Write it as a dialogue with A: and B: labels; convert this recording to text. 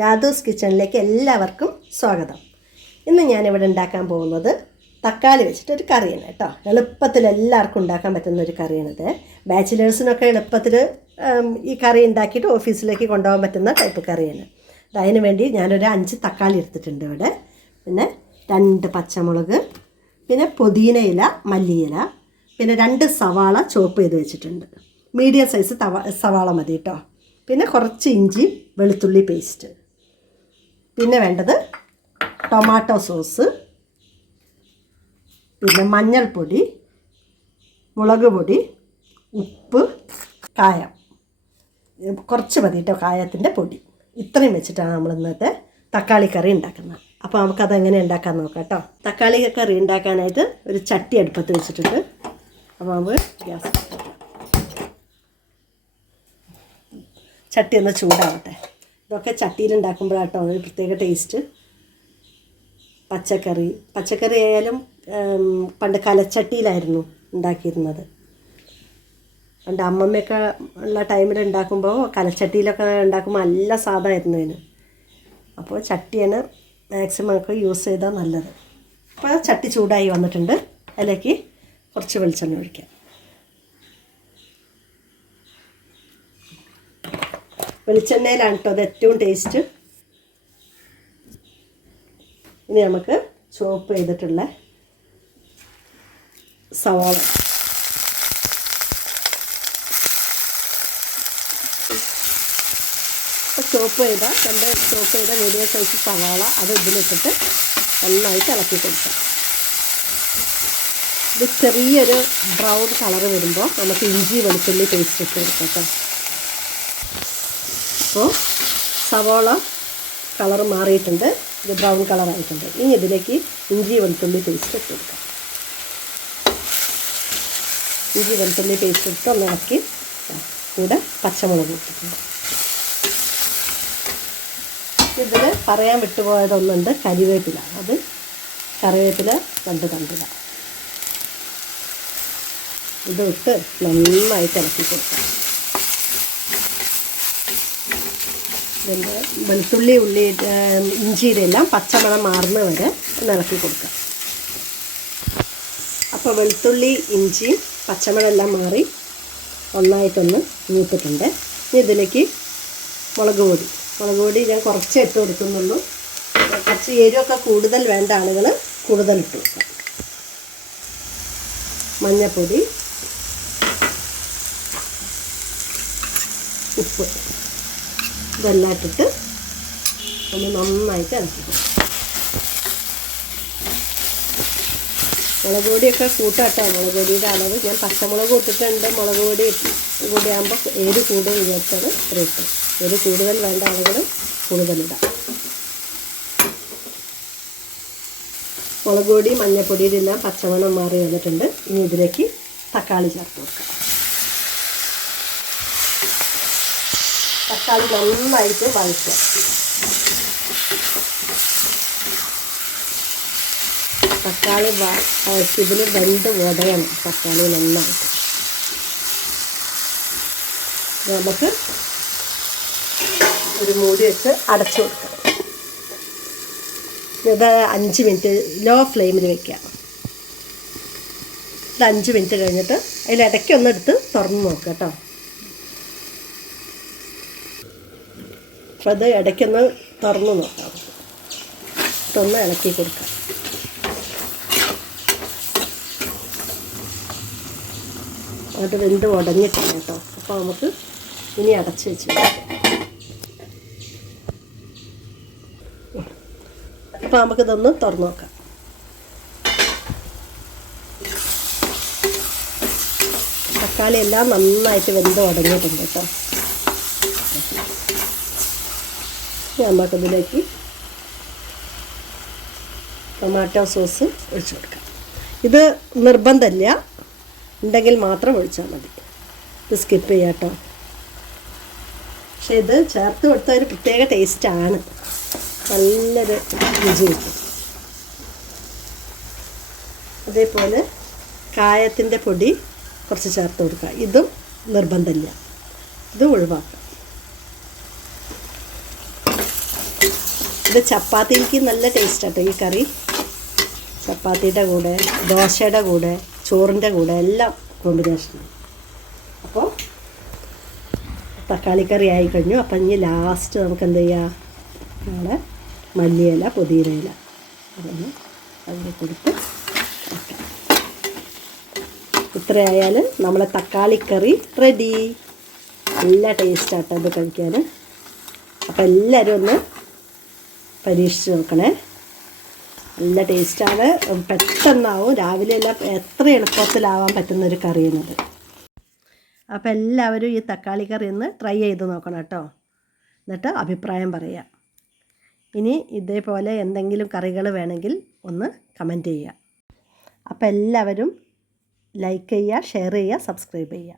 A: രാധൂസ് കിച്ചണിലേക്ക് എല്ലാവർക്കും സ്വാഗതം. ഇന്ന് ഞാനിവിടെ ഉണ്ടാക്കാൻ പോകുന്നത് തക്കാളി വെച്ചിട്ട് ഒരു കറിയാണ് കേട്ടോ. എളുപ്പത്തിൽ എല്ലാവർക്കും ഉണ്ടാക്കാൻ പറ്റുന്ന ഒരു കറിയാണിത്. ബാച്ചിലേഴ്സിനൊക്കെ എളുപ്പത്തിൽ ഈ കറി ഉണ്ടാക്കിയിട്ട് ഓഫീസിലേക്ക് കൊണ്ടുപോകാൻ പറ്റുന്ന ടൈപ്പ് കറിയാണ്. അതിന് വേണ്ടി ഞാനൊരു അഞ്ച് തക്കാളി എടുത്തിട്ടുണ്ട് ഇവിടെ. പിന്നെ രണ്ട് പച്ചമുളക് പിന്നെ പുതിന ഇല മല്ലിയില പിന്നെ രണ്ട് സവാള ചോപ്പ് ചെയ്ത് വെച്ചിട്ടുണ്ട്. മീഡിയം സൈസ് സവാള മതി കേട്ടോ. പിന്നെ കുറച്ച് ഇഞ്ചി വെളുത്തുള്ളി പേസ്റ്റ്. പിന്നെ വേണ്ടത് ടൊമാറ്റോ സോസ് പിന്നെ മഞ്ഞൾപ്പൊടി മുളക് പൊടി ഉപ്പ് കായം. കുറച്ച് മതി കേട്ടോ കായത്തിന്റെ പൊടി. ഇത്രയും വെച്ചിട്ടാണ് നമ്മൾ ഇന്നത്തെ തക്കാളി കറി ഉണ്ടാക്കുന്നത്. അപ്പോൾ നമുക്കത് എങ്ങനെ ഉണ്ടാക്കാൻ നോക്കാം കേട്ടോ തക്കാളി കറി ഉണ്ടാക്കാനായിട്ട് ഒരു ചട്ടി അടുപ്പത്ത് വെച്ചിട്ടുണ്ട്. അപ്പോൾ നമുക്ക് ഗ്യാസ് ചട്ടി ഒന്ന് ചൂടാവട്ടെ. ഇതൊക്കെ ചട്ടിയിൽ ഉണ്ടാക്കുമ്പോഴാട്ടോ ഒരു പ്രത്യേക ടേസ്റ്റ് പച്ചക്കറി. പച്ചക്കറി ആയാലും പണ്ട് കലച്ചട്ടിയിലായിരുന്നു ഉണ്ടാക്കിയിരുന്നത്. പണ്ട് അമ്മമ്മയൊക്കെ ഉള്ള ടൈമിൽ ഉണ്ടാക്കുമ്പോൾ കലച്ചട്ടിയിലൊക്കെ ഉണ്ടാക്കുമ്പോൾ നല്ല സാധനമായിരുന്നു അതിന്. അപ്പോൾ ചട്ടിയാണ് മാക്സിമം ഒക്കെ യൂസ് ചെയ്താൽ നല്ലത്. അപ്പോൾ ചട്ടി ചൂടായി വന്നിട്ടുണ്ട്. അതിലേക്ക് കുറച്ച് വെളിച്ചെണ്ണ ഒഴിക്കാം. വെളിച്ചെണ്ണയിലാണ് കേട്ടോ അത് ഏറ്റവും ടേസ്റ്റ് ഇനി നമുക്ക് ചോപ്പ് ചെയ്തിട്ടുള്ള സവാള. ചോപ്പ് ചെയ്ത രണ്ട് ചോപ്പ് ചെയ്ത മീഡിയ സൈസ് സവാള അത് ഇതിലിട്ടിട്ട് നന്നായി ഇളക്കി കൊടുക്കാം. ഇത് ചെറിയൊരു ബ്രൗൺ കളർ വരുമ്പോൾ നമുക്ക് ഇഞ്ചി വെളുത്തുള്ളി പേസ്റ്റ് ഇട്ട് കൊടുക്കാം കേട്ടോ. അപ്പോൾ സവോള കളർ മാറിയിട്ടുണ്ട്. ഇത് ബ്രൗൺ കളറായിട്ടുണ്ട്. ഇനി ഇതിലേക്ക് ഇഞ്ചി വെളുത്തുള്ളി പേസ്റ്റ് ഇട്ട് കൊടുക്കാം. ഇഞ്ചി വെളുത്തുള്ളി പേസ്റ്റ് ഇട്ട് ഒന്ന് ഇളക്കി കൂടെ പച്ചമുളക് ഇട്ടിട്ടുണ്ട് ഇതിൽ പറയാൻ വിട്ടുപോയതൊന്നുണ്ട് കരിവേപ്പില. അത് കറിവേപ്പില രണ്ട് കണ്ടില്ല ഇത് ഇട്ട് നന്നായിട്ട് ഇളക്കി കൊടുക്കാം. ഇതിന്റെ വെളുത്തുള്ളി ഉള്ളി ഇഞ്ചിയുടെ എല്ലാം പച്ചമണം മാറുന്ന വരെ നിറക്കി ഇളക്കി കൊടുക്കാം. അപ്പോൾ വെളുത്തുള്ളി ഇഞ്ചി പച്ചമണം എല്ലാം മാറി ഒന്നായിട്ടൊന്ന് മൂത്തിട്ടുണ്ട്. ഇനി ഇതിലേക്ക് മുളക് പൊടി. മുളക് പൊടി ഞാൻ കുറച്ച് ഇട്ട് കൊടുക്കുന്നുള്ളൂ. കുറച്ച് എരിവൊക്കെ കൂടുതൽ വേണ്ട ആളുകൾ കൂടുതൽ ഇട്ട് കൊടുക്കാം. മഞ്ഞപ്പൊടി ഉപ്പ്. ഇതെല്ലാം ഇട്ടിട്ട് ഒന്ന് നന്നായിട്ട് കൊടുക്കും മുളക് പൊടിയൊക്കെ കൂട്ടാട്ടോ. മുളക് പൊടിയുടെ അളവ് ഞാൻ പച്ചമുളക് ഇട്ടിട്ടുണ്ട്. മുളക് പൊടി കൂടി ആകുമ്പോൾ ഏത് കൂടുതൽ വിചാരിച്ചാണ് ഇത്ര ഇട്ട് ഏത് കൂടുതൽ വേണ്ട ആളുകൾ കൂടുതലിടാം മുളക് പൊടി മഞ്ഞപ്പൊടിയിലെല്ലാം പച്ചമണം മാറി വന്നിട്ടുണ്ട്. ഇനി ഇതിലേക്ക് തക്കാളി ചേർത്ത് കൊടുക്കാം. തക്കാളി നന്നായിട്ട് വഴറ്റുക. തക്കാളി ഇതിൽ വെന്ത് ഉടയണം തക്കാളി നന്നായിട്ട്. നമുക്ക് ഒരു മൂടി വെച്ച് അടച്ചു കൊടുക്കണം ഇത് അഞ്ച് മിനിറ്റ് ലോ ഫ്ലെയിമിൽ വെക്കാം. ഇത് അഞ്ച് മിനിറ്റ് കഴിഞ്ഞിട്ട് അതിൽ ഇടയ്ക്ക് ഒന്ന് എടുത്ത് തുറന്ന് നോക്കാം കേട്ടോ. അപ്പോൾ അത് ഇടയ്ക്കൊന്ന് തുറന്ന് നോക്കാം. ഇതൊന്ന് ഇളക്കി കൊടുക്കാം. അത് വെന്ത് ഉടഞ്ഞിട്ടില്ല കേട്ടോ. അപ്പോൾ നമുക്ക് ഇനി അടച്ച് വെച്ച് അപ്പോൾ നമുക്കിതൊന്ന് തുറന്ന് നോക്കാം. തക്കാളി എല്ലാം നന്നായിട്ട് വെന്ത് ഉടഞ്ഞിട്ടുണ്ട് കേട്ടോ. നമുക്കതിലേക്ക് ടൊമാറ്റോ സോസ് ഒഴിച്ചു കൊടുക്കാം. ഇത് നിർബന്ധമില്ല. ഉണ്ടെങ്കിൽ മാത്രം ഒഴിച്ചാൽ മതി. ഇത് സ്കിപ്പ് ചെയ്യാം കേട്ടോ പക്ഷേ ഇത് ചേർത്ത് കൊടുത്ത ഒരു പ്രത്യേക ടേസ്റ്റാണ് നല്ലൊരു രുചി കിട്ടും. അതേപോലെ കായത്തിന്റെ പൊടി കുറച്ച് ചേർത്ത് കൊടുക്കുക. ഇതും നിർബന്ധമില്ല. ഇത് ഒഴിവാക്കാം ഇത് ചപ്പാത്തിക്ക് നല്ല ടേസ്റ്റ് കേട്ടോ ഈ കറി. ചപ്പാത്തിയുടെ കൂടെ ദോശയുടെ കൂടെ ചോറിന്റെ കൂടെ എല്ലാം കോമ്പിനേഷൻ അപ്പോൾ തക്കാളിക്കറി ആയി കഴിഞ്ഞു. അപ്പം ഇനി ലാസ്റ്റ് നമുക്ക് എന്ത് ചെയ്യാം? നമ്മുടെ മല്ലിയില പുതിയില അതൊന്ന് അതിൽ കൊടുത്ത് ഇത്രയായാലും നമ്മളെ തക്കാളിക്കറി റെഡി നല്ല ടേസ്റ്റാട്ടോ ഇത് കഴിക്കാൻ അപ്പോൾ എല്ലാവരും ഒന്ന് പരീക്ഷിച്ച് നോക്കണേ. നല്ല ടേസ്റ്റാണ്. പെട്ടെന്നാവും. രാവിലെ എല്ലാം എത്ര എളുപ്പത്തിലാവാൻ പറ്റുന്ന ഒരു കറിയാണിത്. അപ്പോൾ എല്ലാവരും ഈ തക്കാളി കറി ഒന്ന് ട്രൈ ചെയ്ത് നോക്കണം കേട്ടോ. എന്നിട്ട് അഭിപ്രായം പറയാം. ഇനി ഇതേപോലെ എന്തെങ്കിലും കറികൾ വേണമെങ്കിൽ ഒന്ന് കമന്റ് ചെയ്യുക. അപ്പോൾ എല്ലാവരും ലൈക്ക് ചെയ്യുക ഷെയർ ചെയ്യുക സബ്സ്ക്രൈബ് ചെയ്യുക.